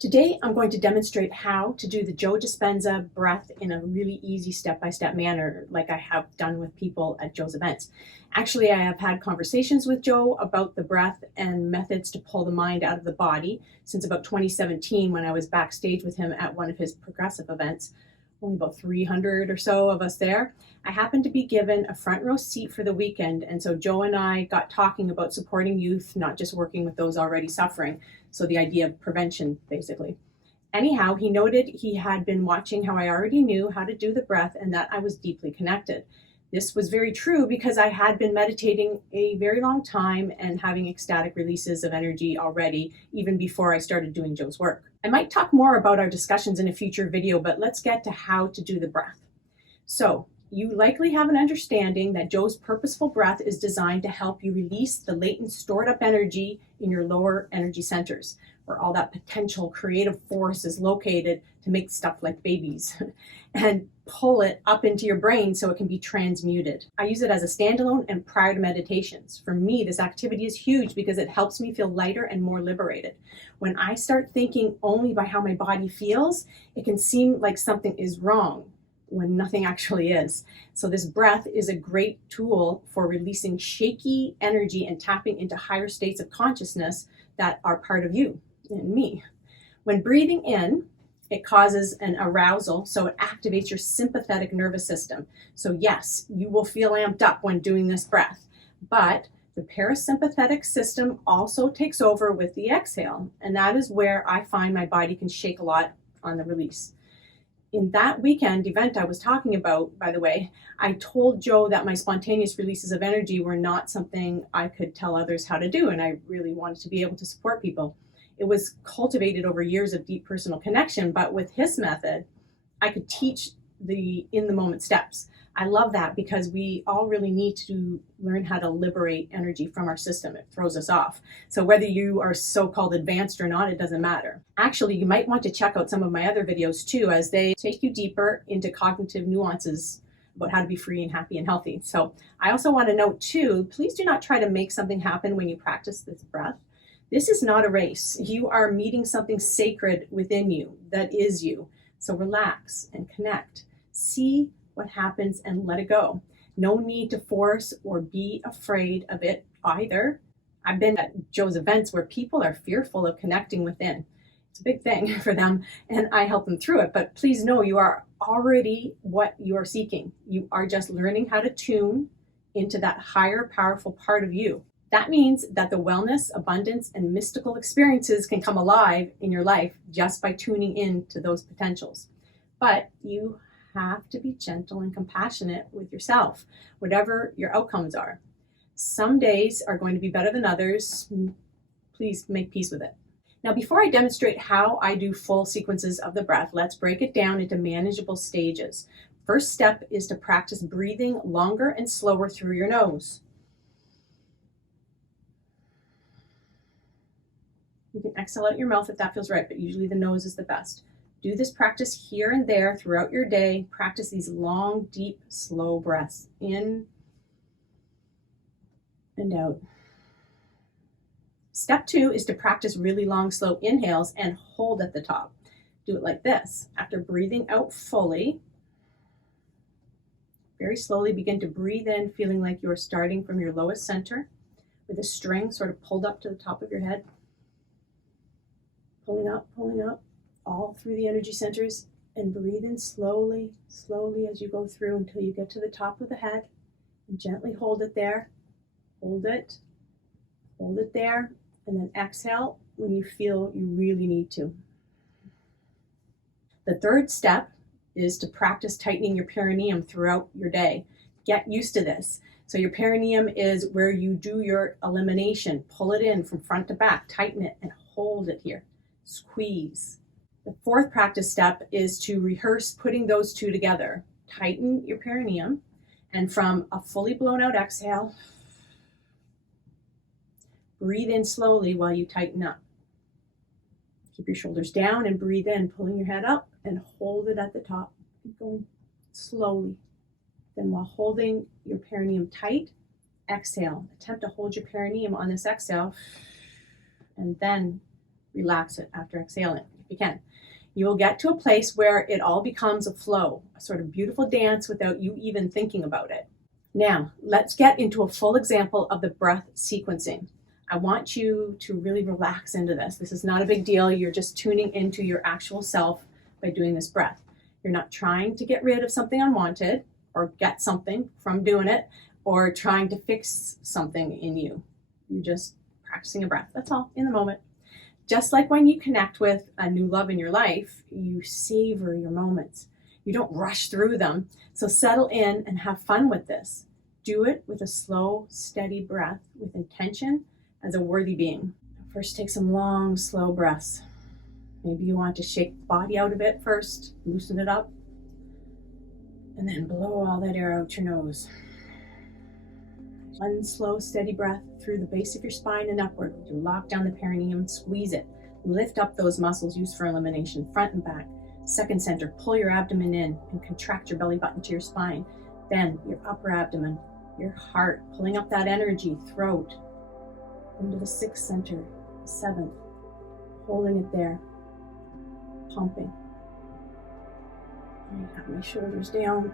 Today, I'm going to demonstrate how to do the Joe Dispenza breath in a really easy step-by-step manner, like I have done with people at Joe's events. Actually, I have had conversations with Joe about the breath and methods to pull the mind out of the body since about 2017 when I was backstage with him at one of his progressive events. Only about 300 or so of us there. I happened to be given a front row seat for the weekend, and so Joe and I got talking about supporting youth, not just working with those already suffering. So the idea of prevention, basically. Anyhow, he noted he had been watching how I already knew how to do the breath and that I was deeply connected. This was very true because I had been meditating a very long time and having ecstatic releases of energy already, even before I started doing Joe's work. I might talk more about our discussions in a future video, but let's get to how to do the breath. So, you likely have an understanding that Joe's purposeful breath is designed to help you release the latent stored up energy in your lower energy centers, where all that potential creative force is located to make stuff like babies, and pull it up into your brain so it can be transmuted. I use it as a standalone and prior to meditations. For me, this activity is huge because it helps me feel lighter and more liberated. When I start thinking only by how my body feels, it can seem like something is wrong when nothing actually is. So this breath is a great tool for releasing shaky energy and tapping into higher states of consciousness that are part of you and me. When breathing in, it causes an arousal, so it activates your sympathetic nervous system. So yes, you will feel amped up when doing this breath, but the parasympathetic system also takes over with the exhale, and that is where I find my body can shake a lot on the release. In that weekend event I was talking about, by the way, I told Joe that my spontaneous releases of energy were not something I could tell others how to do, and I really wanted to be able to support people. It was cultivated over years of deep personal connection, but with his method, I could teach the in-the-moment steps. I love that because we all really need to learn how to liberate energy from our system. It throws us off. So whether you are so-called advanced or not, it doesn't matter. Actually, you might want to check out some of my other videos too, as they take you deeper into cognitive nuances about how to be free and happy and healthy. So I also want to note too, please do not try to make something happen when you practice this breath. This is not a race. You are meeting something sacred within you that is you. So relax and connect. See what happens and let it go. No need to force or be afraid of it either. I've been at Joe's events where people are fearful of connecting within. It's a big thing for them, and I help them through it. But please know you are already what you are seeking. You are just learning how to tune into that higher, powerful part of you. That means that the wellness, abundance, and mystical experiences can come alive in your life just by tuning in to those potentials. But you have to be gentle and compassionate with yourself, whatever your outcomes are. Some days are going to be better than others. Please make peace with it. Now, before I demonstrate how I do full sequences of the breath, let's break it down into manageable stages. First step is to practice breathing longer and slower through your nose. You can exhale out your mouth if that feels right, but usually the nose is the best. Do this practice here and there throughout your day. Practice these long, deep, slow breaths. In and out. Step 2 is to practice really long, slow inhales and hold at the top. Do it like this. After breathing out fully, very slowly begin to breathe in, feeling like you're starting from your lowest center with a string sort of pulled up to the top of your head. Pulling up, all through the energy centers, and breathe in slowly, slowly as you go through until you get to the top of the head, and gently hold it there. Hold it there, and then exhale when you feel you really need to. The third step is to practice tightening your perineum throughout your day. Get used to this. So your perineum is where you do your elimination. Pull it in from front to back, tighten it, and hold it here. Squeeze. The fourth practice step is to rehearse putting those two together. Tighten your perineum, and from a fully blown out exhale, breathe in slowly while you tighten up. Keep your shoulders down and breathe in, pulling your head up, and hold it at the top. Keep going slowly. Then while holding your perineum tight, exhale. Attempt to hold your perineum on this exhale, and then relax it after exhaling. you can. You will get to a place where it all becomes a flow, a sort of beautiful dance without you even thinking about it. Now, let's get into a full example of the breath sequencing. I want you to really relax into this. This is not a big deal. You're just tuning into your actual self by doing this breath. You're not trying to get rid of something unwanted or get something from doing it or trying to fix something in you. You're just practicing a breath. That's all, in the moment. Just like when you connect with a new love in your life, you savor your moments. You don't rush through them. So settle in and have fun with this. Do it with a slow, steady breath with intention as a worthy being. First, take some long, slow breaths. Maybe you want to shake the body out a bit first, loosen it up, and then blow all that air out your nose. One slow, steady breath through the base of your spine and upward. You lock down the perineum, squeeze it. Lift up those muscles used for elimination, front and back. Second center, pull your abdomen in and contract your belly button to your spine. Then your upper abdomen, your heart, pulling up that energy, throat. Into the sixth center, seventh, holding it there, pumping. I have my shoulders down,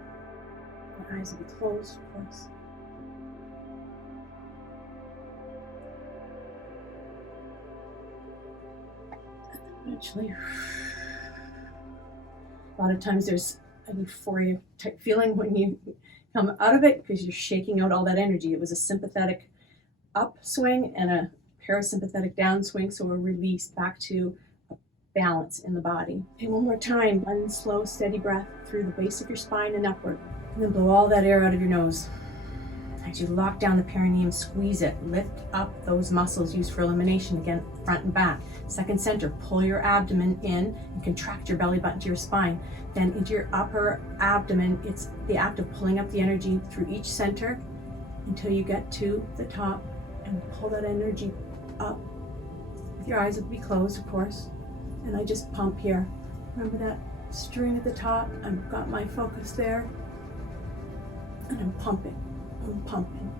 my eyes will be closed, of course. Eventually, a lot of times there's a euphoria type feeling when you come out of it because you're shaking out all that energy. It was a sympathetic upswing and a parasympathetic downswing, so we're released back to a balance in the body. Okay, one more time. One slow, steady breath through the base of your spine and upward. And then blow all that air out of your nose. As you lock down the perineum, squeeze it. Lift up those muscles used for elimination, again, front and back. Second center, pull your abdomen in and contract your belly button to your spine. Then into your upper abdomen, it's the act of pulling up the energy through each center until you get to the top and pull that energy up. Your eyes will be closed, of course. And I just pump here. Remember that string at the top? I've got my focus there. And I'm pumping. I'm pumping.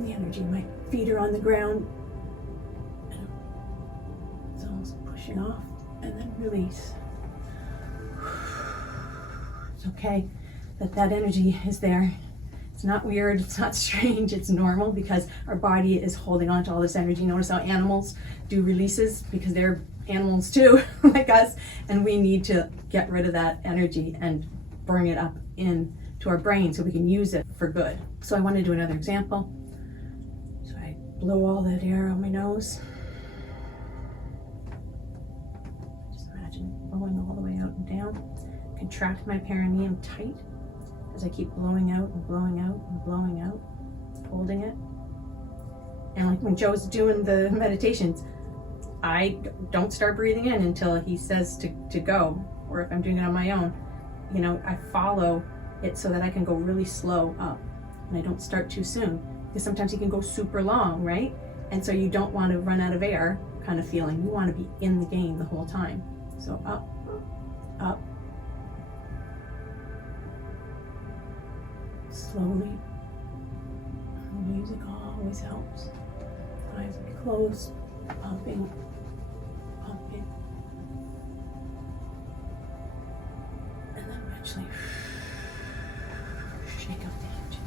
The energy, my feet are on the ground. And it's almost pushing off and then release. It's okay that energy is there. It's not weird, it's not strange, it's normal because our body is holding on to all this energy. Notice how animals do releases because they're animals too, like us, and we need to get rid of that energy and bring it up in to our brain so we can use it for good. So I want to do another example. So I blow all that air out my nose. Just imagine blowing all the way out and down. Contract my perineum tight as I keep blowing out and blowing out and blowing out, holding it. And like when Joe's doing the meditations, I don't start breathing in until he says to go, or if I'm doing it on my own, I follow it so that I can go really slow up and I don't start too soon, because sometimes you can go super long, right? And so you don't want to run out of air kind of feeling. You want to be in the game the whole time. So up, up, slowly. Music always helps. Eyes will be closed, pumping, pumping. And then eventually shake up the energy.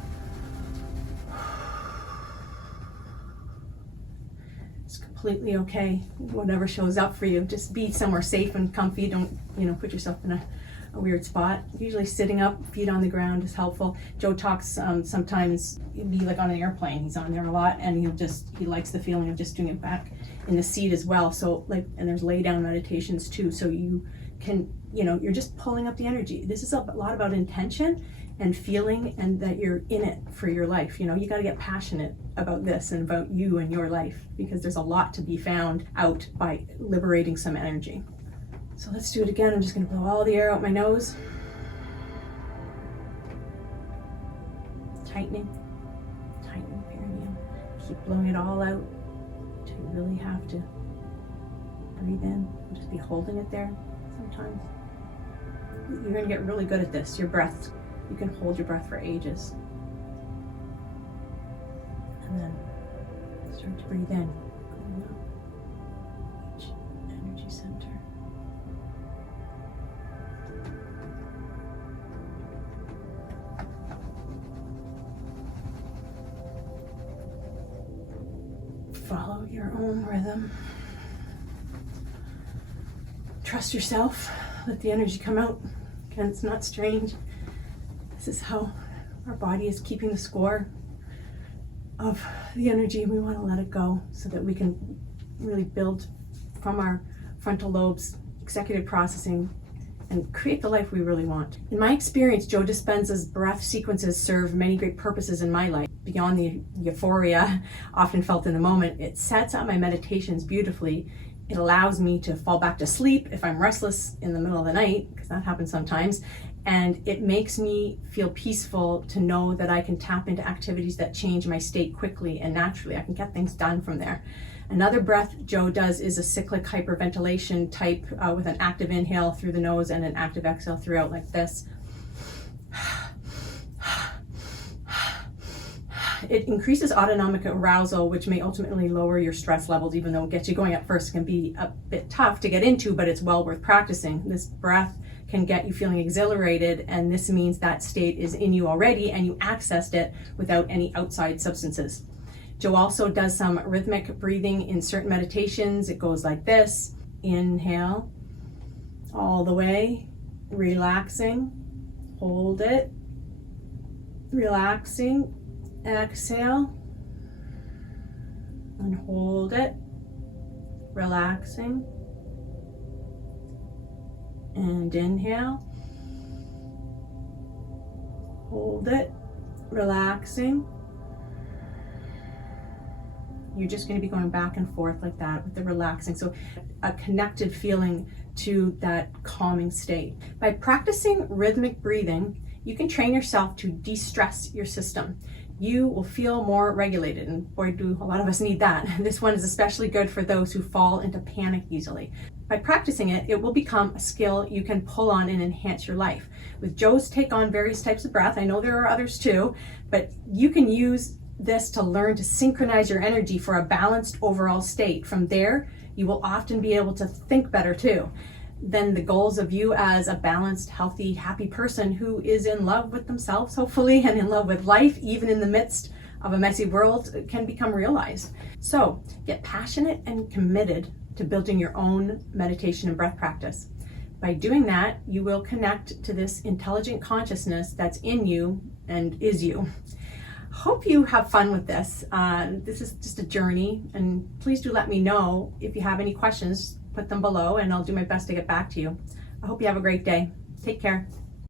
It's completely okay, whatever shows up for you. Just be somewhere safe and comfy. Don't, put yourself in a weird spot. Usually sitting up, feet on the ground is helpful. Joe talks sometimes, he'd be like on an airplane, he's on there a lot, and he likes the feeling of just doing it back in the seat as well. So and there's lay down meditations too, so you can, you're just pulling up the energy. This is a lot about intention and feeling, and that you're in it for your life. You got to get passionate about this and about you and your life, because there's a lot to be found out by liberating some energy. So let's do it again. I'm just going to blow all the air out my nose. Tightening perineum. Keep blowing it all out until you really have to breathe in. Just be holding it there sometimes. You're going to get really good at this. Your breath, you can hold your breath for ages. And then start to breathe in. Going up each energy center. follow your own rhythm. Trust yourself. Let the energy come out. Again, it's not strange. This is how our body is keeping the score of the energy. We want to let it go so that we can really build from our frontal lobes, executive processing, and create the life we really want. In my experience, Joe Dispenza's breath sequences serve many great purposes in my life. Beyond the euphoria often felt in the moment, it sets up my meditations beautifully. It allows me to fall back to sleep if I'm restless in the middle of the night, because that happens sometimes. And it makes me feel peaceful to know that I can tap into activities that change my state quickly and naturally. I can get things done from there. Another breath Joe does is a cyclic hyperventilation type with an active inhale through the nose and an active exhale throughout, like this. It increases autonomic arousal, which may ultimately lower your stress levels, even though it gets you going at first. It can be a bit tough to get into, but it's well worth practicing. This breath can get you feeling exhilarated, and this means that state is in you already and you accessed it without any outside substances. Joe also does some rhythmic breathing in certain meditations. It goes like this. Inhale, all the way, relaxing, hold it, relaxing, exhale, and hold it, relaxing, and inhale, hold it, relaxing. You're just going to be going back and forth like that with the relaxing. So a connected feeling to that calming state. By practicing rhythmic breathing, you can train yourself to de-stress your system. You will feel more regulated, and boy, do a lot of us need that. This one is especially good for those who fall into panic easily. By practicing it, it will become a skill you can pull on and enhance your life. With Joe's take on various types of breath, I know there are others too, but you can use this to learn to synchronize your energy for a balanced overall state. From there, you will often be able to think better too. Then the goals of you as a balanced, healthy, happy person who is in love with themselves, hopefully, and in love with life, even in the midst of a messy world, can become realized. So get passionate and committed to building your own meditation and breath practice. By doing that, you will connect to this intelligent consciousness that's in you and is you. Hope you have fun with this. This is just a journey, and please do let me know if you have any questions. Put them below and I'll do my best to get back to you. I hope you have a great day. Take care.